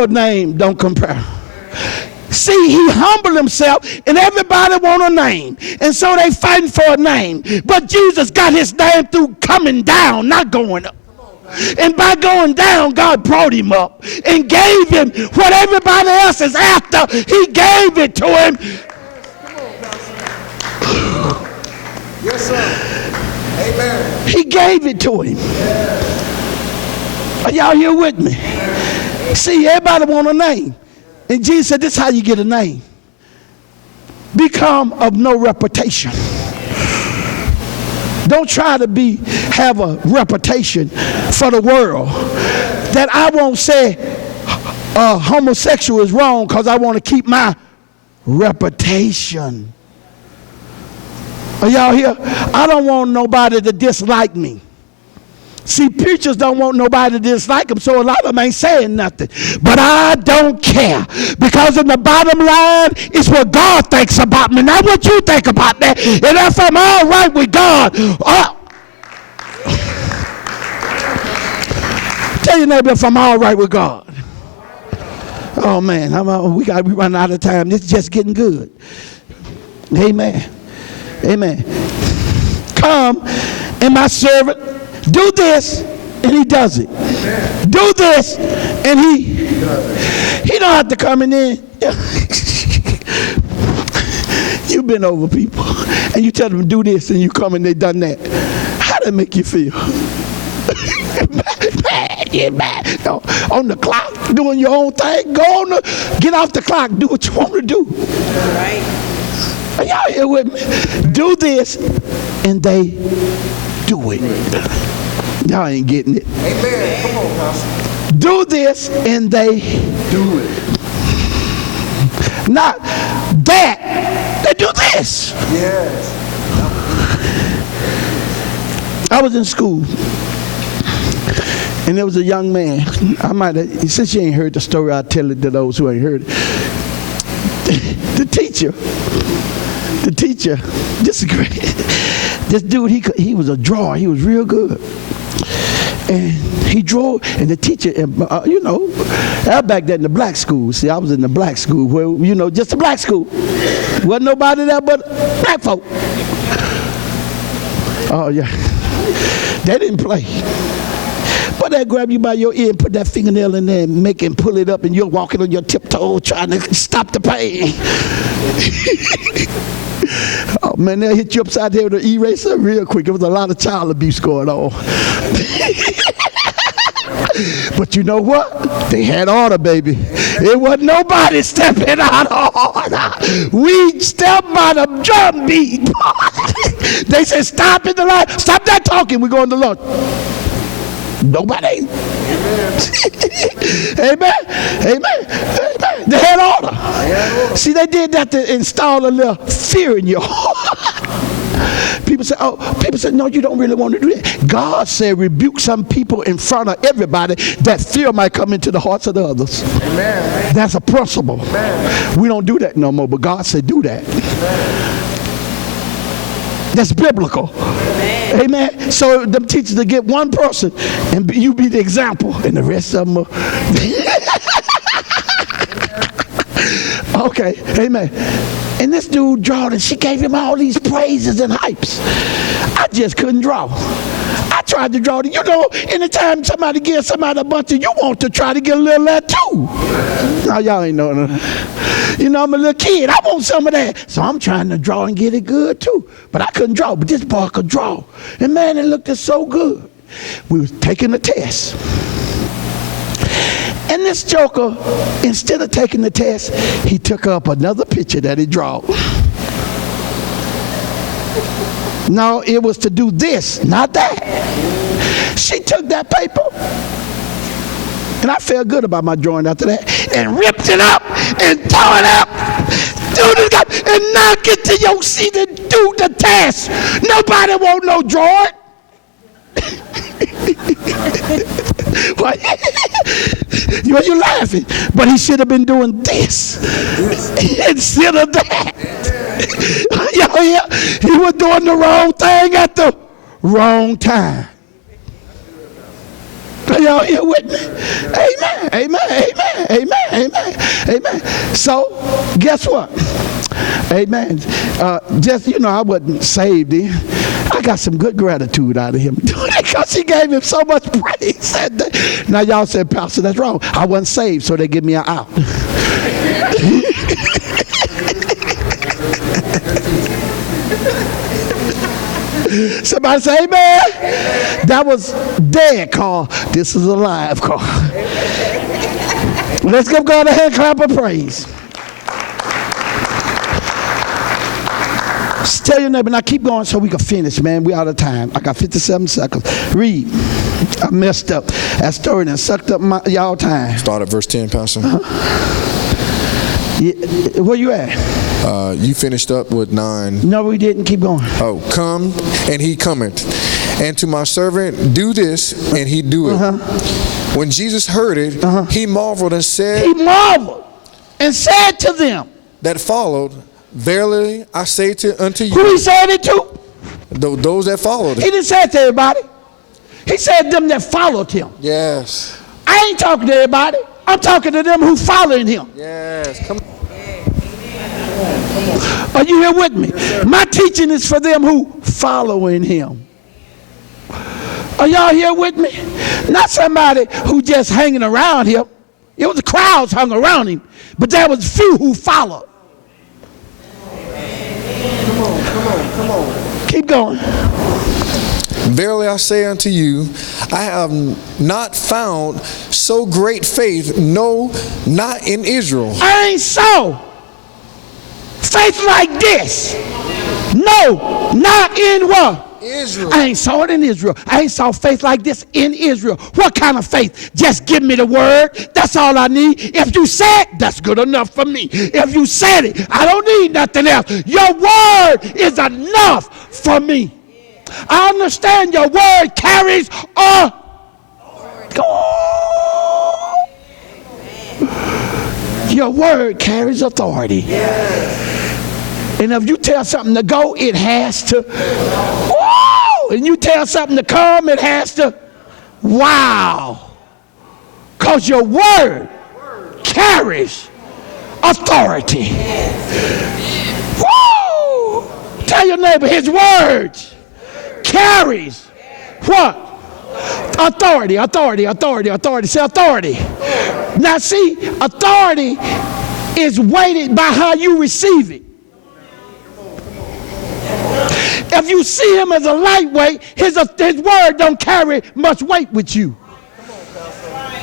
little name don't compare. See, he humbled himself, and everybody want a name. And so they fighting for a name. But Jesus got his name through coming down, not going up. And by going down, God brought him up and gave him what everybody else is after. He gave it to him. Yes, sir. Amen. He gave it to him. Are y'all here with me? See, everybody want a name. And Jesus said, this is how you get a name. Become of no reputation. Don't try to have a reputation for the world. That I won't say homosexual is wrong because I want to keep my reputation. Are y'all here? I don't want nobody to dislike me. See, preachers don't want nobody to dislike them, so a lot of them ain't saying nothing. But I don't care, because in the bottom line, it's what God thinks about me, not what you think about that. And if I'm all right with God, tell your neighbor, if I'm all right with God. Oh man, we run out of time. This is just getting good. Amen. Amen. Come, and my servant, do this, and he does it. Amen. Do this, and he don't have to come in. You've been over people, and you tell them to do this, and you come and they done that. How that make you feel? Mad, you're mad. No, on the clock, doing your own thing. Get off the clock. Do what you want to do. Right. Are y'all here with me? Do this, and they do it. Y'all ain't getting it. Amen. Come on, Pastor. Do this, and they do it. Not that. They do this. Yes. I was in school, and there was a young man. Since you ain't heard the story, I'll tell it to those who ain't heard it. The teacher, this is great. This dude, he was a drawer. He was real good. And he drew, and the teacher, back then in the black school. See, I was in the black school where, just a black school. Wasn't nobody there but black folk. Oh, yeah. They didn't play. But they grab you by your ear and put that fingernail in there and make him pull it up, and you're walking on your tiptoe trying to stop the pain. Oh man, they'll hit you upside the head with an eraser real quick. There was a lot of child abuse going on. But you know what? They had order, baby. It wasn't nobody stepping out of order. We stepped by the drum beat. They said, stop in the line. Stop that talking. We're going to lunch. Nobody. Amen. Amen. Amen. They had order. See, they did that to install a little fear in your heart. People say, no, you don't really want to do that. God said, rebuke some people in front of everybody, that fear might come into the hearts of the others. Amen. That's a principle. Amen. We don't do that no more, but God said, do that. Amen. That's biblical. Amen. Amen. So them teachers to get one person and you be the example, and the rest of them okay. Amen. And this dude drawed, and she gave him all these praises and hypes. I just couldn't draw. I tried to draw. Anytime somebody gives somebody a bunch of, you want to try to get a little of that too. Now y'all ain't know that. I'm a little kid. I want some of that. So I'm trying to draw and get it good too. But I couldn't draw. But this boy could draw. And man, it looked so good. We was taking the test. And this joker, instead of taking the test, he took up another picture that he drew. No, it was to do this, not that. She took that paper, and I felt good about my drawing after that, and ripped it up and tore it up, and knock it to your seat and do the test. Nobody won't no drawing. Well, you're laughing, but he should have been doing this instead of that. He was doing the wrong thing at the wrong time. Are y'all here with me? Amen. Amen. Amen. Amen. Amen. Amen. So, guess what? Amen. Just, I wasn't saved then. I got some good gratitude out of him because he gave him so much praise. Now, y'all said, Pastor, that's wrong. I wasn't saved, so they give me an out. Somebody say amen. That was dead call. This is a live call. Let's give God a hand clap of praise. Tell your neighbor, now keep going so we can finish, man. We out of time. I got 57 seconds. Read. I messed up. That story done sucked up y'all time. Start at verse 10, Pastor. Yeah, where you at? You finished up with 9. No, we didn't. Keep going. Oh, come, and he cometh. And to my servant, do this, and he do it. When Jesus heard it, he marveled and said, to them that followed, verily I say unto you. Who he said it to? Those that followed. He didn't say it to everybody. He said them that followed him. Yes. I ain't talking to everybody. I'm talking to them who following him. Yes. Come on. Are you here with me? My teaching is for them who following him. Are y'all here with me? Not somebody who just hanging around him. It was the crowds hung around him, but there was few who followed. Come on. Keep going. Verily I say unto you, I have not found so great faith, no, not in Israel. I ain't saw faith like this. No, not in what? Israel. I ain't saw it in Israel. I ain't saw faith like this in Israel. What kind of faith? Just give me the word. That's all I need. If you said it, that's good enough for me. If you said it, I don't need nothing else. Your word is enough for me. I understand your word carries Your word carries authority. And if you tell something to go, it has to. And you tell something to come, it has to. Wow. Because your word carries authority. Woo! Tell your neighbor, his words carries what? Authority. Say authority. Now see, authority is weighted by how you receive it. If you see him as a lightweight, his word don't carry much weight with you.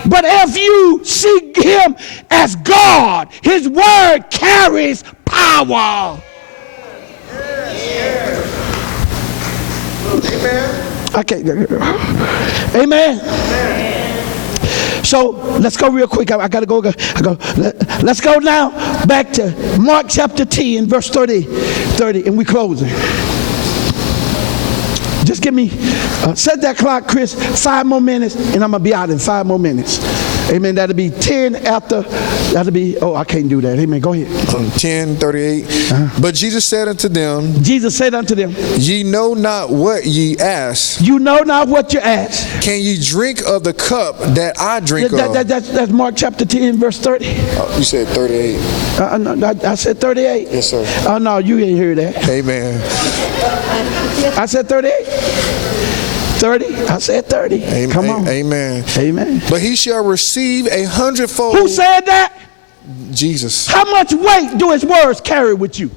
But if you see him as God, his word carries power. Okay. Amen. So let's go real quick. I gotta go. Let's go now back to Mark chapter 10, verse 30, and we closing. Just give me, set that clock, Chris, 5 more minutes, and I'm going to be out in 5 more minutes. Amen. That'll be 10 after, that'll be, I can't do that. Amen. Go ahead. 10:38. But Jesus said unto them, ye know not what ye ask. You know not what you ask. Can ye drink of the cup that I drink of? That's Mark chapter 10, verse 30. You said 38. I said 38. Yes, sir. Oh, no, you didn't hear that. Amen. I said 38. 30. I said 30. Come on. Amen. Amen. But he shall receive 100-fold. Who said that? Jesus. How much weight do his words carry with you?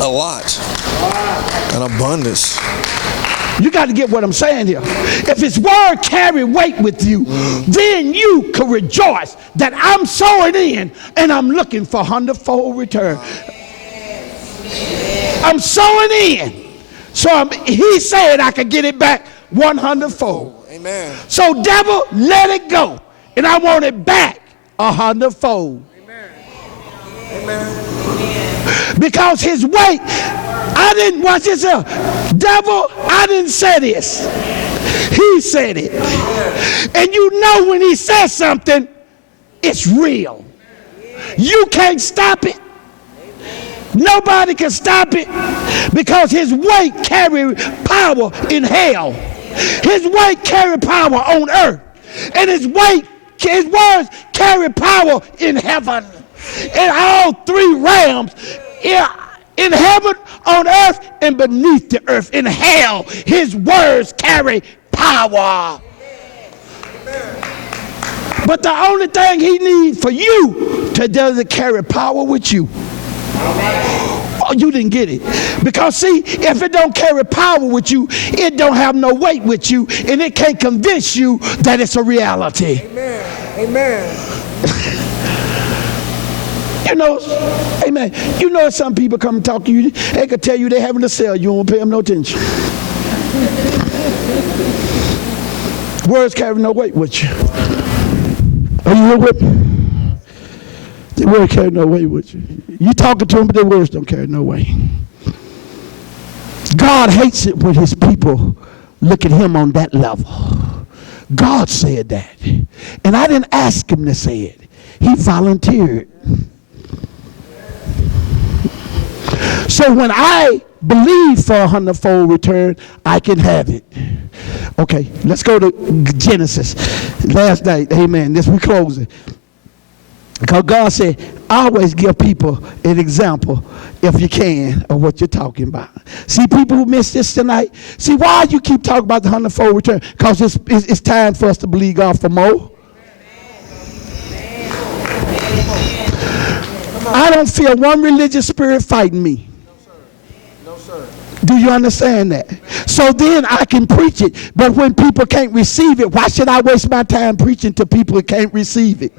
A lot. An abundance. You got to get what I'm saying here. If his word carry weight with you, then you can rejoice that I'm sowing in and I'm looking for 100-fold return. I'm sowing in. So he said I could get it back 100-fold. Amen. So devil, let it go. And I want it back 100-fold. Amen. Because his weight, I didn't, watch this here. Devil, I didn't say this. He said it. And you know when he says something, it's real. You can't stop it. Nobody can stop it because his weight carries power in hell. His weight carry power on earth. And his words carry power in heaven. In all three realms. In heaven, on earth, and beneath the earth. In hell, his words carry power. But the only thing he needs for you to do is carry power with you. Oh, you didn't get it. Because see, if it don't carry power with you, it don't have no weight with you, and it can't convince you that it's a reality. Amen. Amen. You know, amen. You know, some people come and talk to you, they can tell you they're having to sell. You won't pay them no attention. Words carry no weight with you. Are you here with me? The word carry no weight with you. You talking to them, but their words don't carry no weight. God hates it when his people look at him on that level. God said that. And I didn't ask him to say it. He volunteered. So when I believe for a hundredfold return, I can have it. Okay, let's go to Genesis. Last night, amen. This we closing. Because God said, always give people an example, if you can, of what you're talking about. See, people who miss this tonight, see, why you keep talking about the hundredfold return? Because it's time for us to believe God for more. I don't feel one religious spirit fighting me. No, sir. Do you understand that? So then I can preach it. But when people can't receive it, why should I waste my time preaching to people who can't receive it?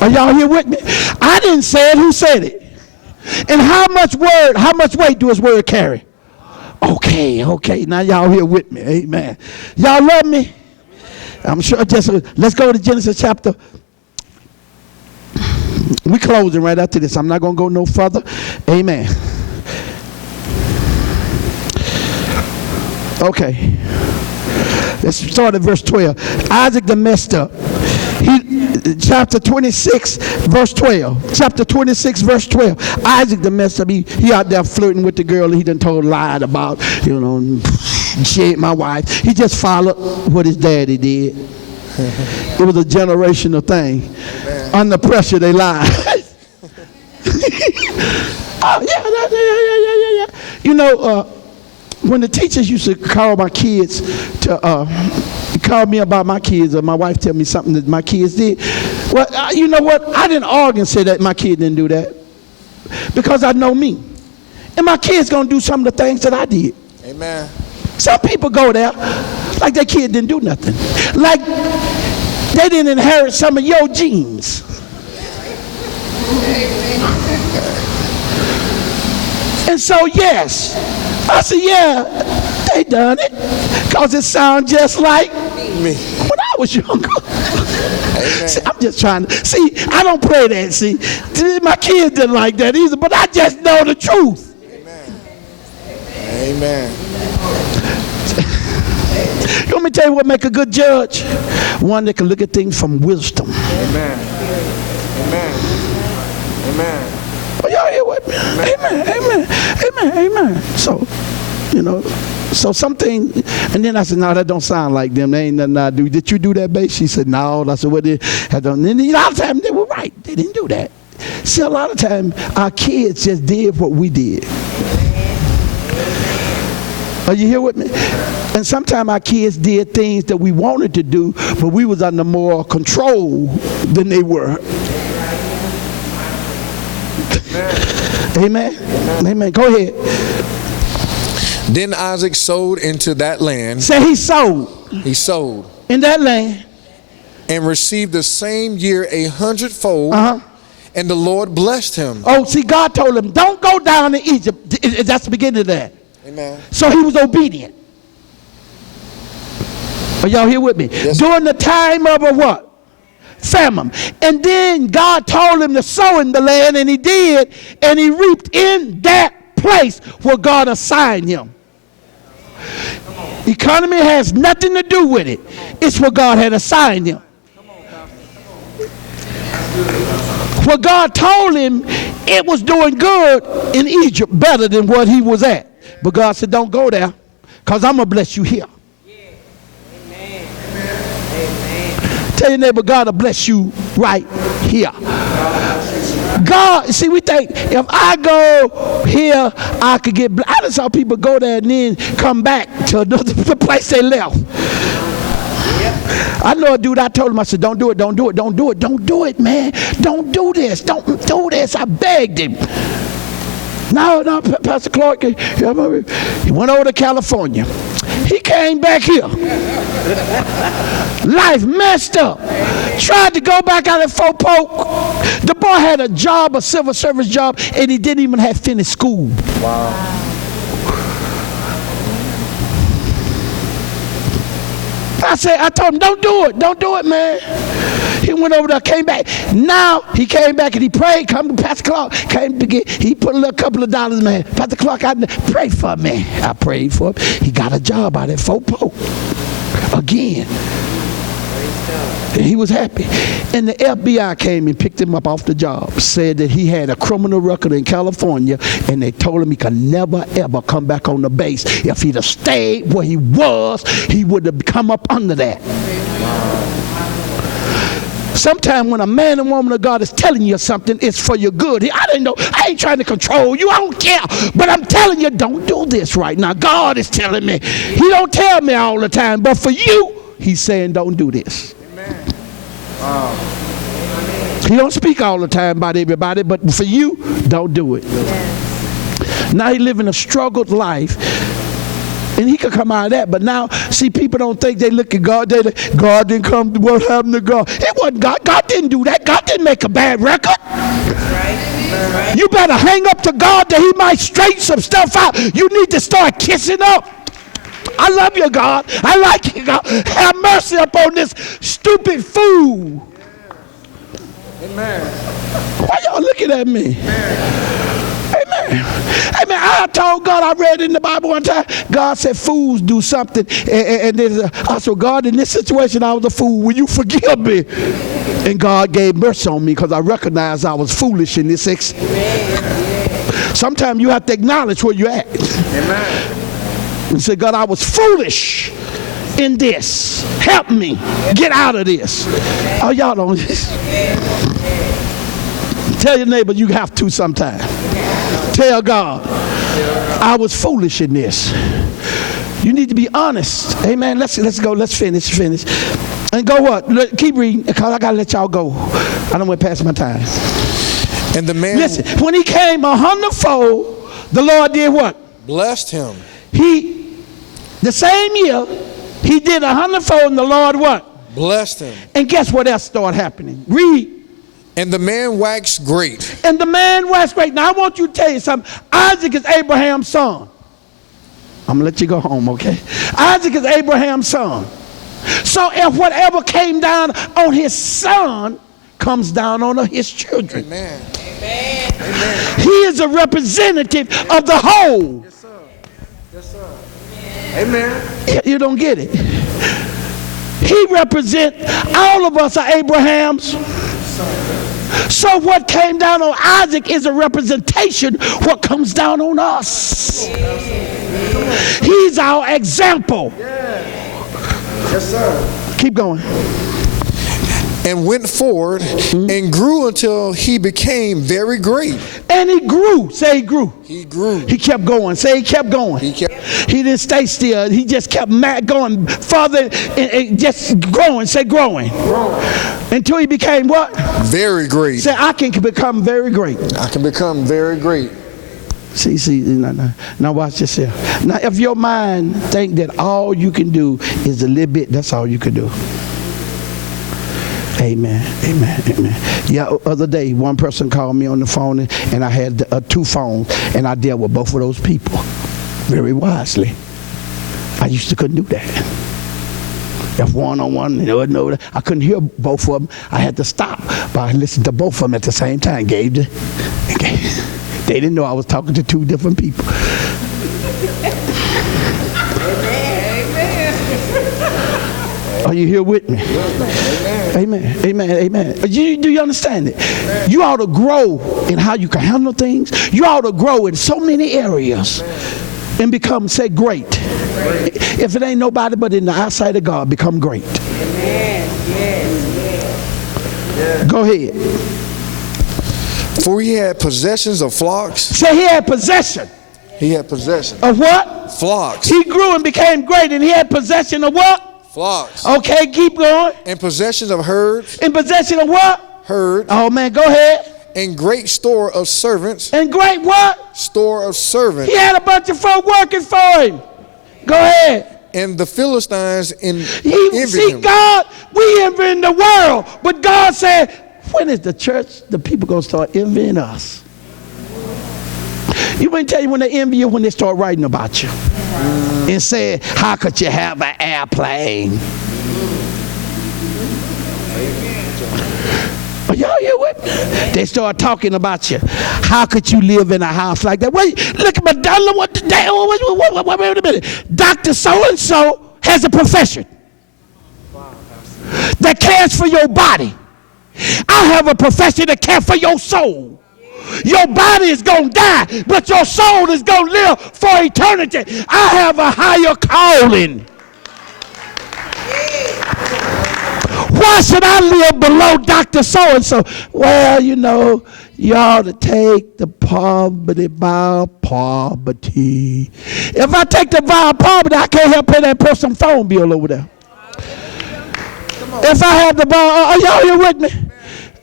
Are y'all here with me? I didn't say it. Who said it? And how much weight do his word carry? Okay. Now y'all here with me. Amen. Y'all love me? I'm sure. Let's go to Genesis chapter. We closing right after this. I'm not going to go no further. Amen. Okay. Let's start at verse 12. Isaac the messed up. Chapter 26, verse 12. Chapter 26, verse 12. Isaac the messed up. He out there flirting with the girl he done lied about. You know, she ain't my wife. He just followed what his daddy did. It was a generational thing. Amen. Under pressure, they lied. Oh, yeah. You know, when the teachers used to call my kids to call me about my kids, or my wife tell me something that my kids did, well, you know what? I didn't argue and say that my kid didn't do that, because I know me. And my kid's going to do some of the things that I did. Amen. Some people go there like their kid didn't do nothing. Like they didn't inherit some of your genes. And so, yes, I said, yeah, they done it. Because it sounds just like me when I was younger. See, I'm just trying to, see, I don't pray that, see. My kids didn't like that either, but I just know the truth. Amen. Amen. You want me to tell you what make a good judge? One that can look at things from wisdom. Amen. Amen. Amen. Are y'all here with me? Amen. So, you know, so something, and then I said, no, that don't sound like them. They ain't nothing I do. Did you do that, babe? She said, no. I said, what did I don't? And a lot of times they were right. They didn't do that. See, a lot of times our kids just did what we did. Are you here with me? And sometimes our kids did things that we wanted to do, but we was under more control than they were. Amen. Amen. Go ahead. Then Isaac sowed into that land. Say he sowed. He sowed. In that land. And received the same year 100-fold. And the Lord blessed him. Oh, see, God told him, don't go down to Egypt. That's the beginning of that. Amen. So he was obedient. Are y'all here with me? Yes, during the time of a what? Famine. And then God told him to sow in the land, and he did, and he reaped in that place where God assigned him. Economy has nothing to do with it. It's what God had assigned him. What God told him, it was doing good in Egypt, better than what he was at. But God said, don't go there, Because I'm going to bless you here. Tell your neighbor, God will bless you right here. God, see, we think if I go here, I could get blessed. I just saw people go there and then come back to the place they left. I know a dude, I told him, I said, don't do it, don't do it, don't do it, don't do it, man. Don't do this, don't do this. I begged him. No, Pastor Clark, he went over to California. He came back here. Life messed up. Tried to go back out at Fort Polk. The boy had a job, a civil service job, and he didn't even have finished school. Wow. I told him, don't do it, man. He went over there, came back. Now he came back and he prayed. Come to Pastor Clark. He put a couple of dollars, man. Pastor Clark, pray for me. I prayed for him. He got a job out at Fort Polk again. And he was happy. And the FBI came and picked him up off the job, said that he had a criminal record in California, and they told him he could never, ever come back on the base. If he'd have stayed where he was, he would have come up under that. Sometimes when a man and woman of God is telling you something, it's for your good. I didn't know. I ain't trying to control you. I don't care. But I'm telling you, don't do this right now. God is telling me. He don't tell me all the time. But for you, he's saying don't do this. Amen. Wow. He don't speak all the time about everybody, but for you, don't do it. Yes. Now he living a struggled life. And he could come out of that, but now, see, people don't think they look at God. God didn't come. What happened to God? It wasn't God. God didn't do that. God didn't make a bad record. That's right. You better hang up to God that he might straighten some stuff out. You need to start kissing up. I love you, God. I like you, God. Have mercy upon this stupid fool. Amen. Why y'all looking at me? Amen. Amen. I told God, I read in the Bible one time, God said fools do something. And then I said, God, in this situation, I was a fool. Will you forgive me? And God gave mercy on me because I recognized I was foolish in this. Sometimes you have to acknowledge where you're at. Amen. And say, God, I was foolish in this. Help me get out of this. Oh, y'all don't. Tell your neighbor you have to sometime. Tell God, I was foolish in this. You need to be honest. Amen. Let's go. Let's finish. And go what? Keep reading, because I got to let y'all go. I don't want to pass my time. And the man, listen, when he came 100-fold, the Lord did what? Blessed him. The same year, he did 100-fold, and the Lord what? Blessed him. And guess what else started happening? Read. And the man waxed great. And the man waxed great. Now, I want you to tell you something. Isaac is Abraham's son. I'm going to let you go home, okay? Isaac is Abraham's son. So if whatever came down on his son comes down on his children. Amen. Amen. Amen. He is a representative of the whole. Yes, sir. Yes, sir. Amen. You don't get it. He represents, all of us are Abraham's. So what came down on Isaac is a representation what comes down on us. He's our example. Yes, sir. Keep going. And went forward and grew until he became very great. And he grew. Say he grew. He grew. He kept going. Say he kept going. He kept. He didn't stay still. He just kept going further and just growing. Say growing. Until he became what? Very great. Say I can become very great. I can become very great. See, now watch this here. Now if your mind think that all you can do is a little bit, that's all you can do. Amen. Yeah, other day, one person called me on the phone, and I had 2 phones, and I dealt with both of those people very wisely. I used to couldn't do that. If one-on-one, no, I couldn't hear both of them. I had to stop, but I listened to both of them at the same time. They didn't know I was talking to 2 different people. Are you here with me? Amen. Do you understand it? You ought to grow in how you can handle things. You ought to grow in so many areas and become, say, great. If it ain't nobody but in the eyesight of God, become great. Go ahead. For he had possessions of flocks. Say he had possession. He had possession. Of what? Flocks. He grew and became great, and he had possession of what? Flocks. Okay, keep going. And possessions of herds. In possession of what? Herd. Oh man, go ahead. And great store of servants. And great what? Store of servants. He had a bunch of folk working for him. Go ahead. And the Philistines See, envied him. God, we envy in the world, but God said, when is the church, the people going to start envying us? You wouldn't tell you when they envy you when they start writing about you and saying, how could you have an airplane? Are y'all here with me? They start talking about you. How could you live in a house like that? Wait, look at my dollar. Wait a minute. Dr. So-and-so has a profession that cares for your body. I have a profession that cares for your soul. Your body is going to die, but your soul is going to live for eternity. I have a higher calling. Why should I live below Dr. So-and-so? Well, you know, you ought to take the poverty by poverty. If I take the vow of poverty, I can't help pay that person phone bill over there. If I have the vow, are y'all here with me?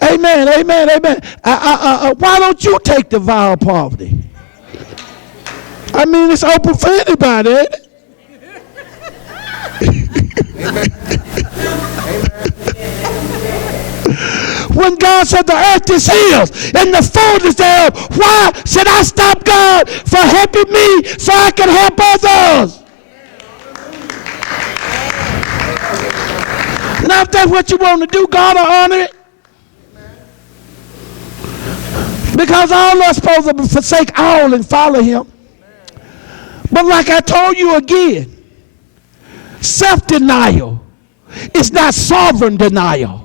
Amen, amen, amen. Why don't you take the vow of poverty? I mean, it's open for anybody, ain't it? When God said the earth is His and the fullness thereof, why should I stop God for helping me so I can help others? Now, if that's what you want to do, God will honor it. Because all are supposed to forsake all and follow Him. But like I told you again, self-denial is not sovereign denial.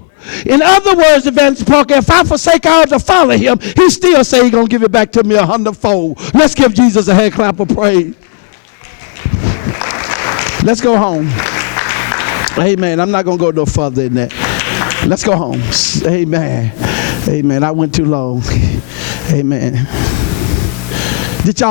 In other words, Evangelist Parker, if I forsake all to follow Him, He still say He's going to give it back to me 100-fold. Let's give Jesus a hand clap of praise. Let's go home. Amen. I'm not going to go no further than that. Let's go home. Amen. Amen. I went too long. Amen. Did y'all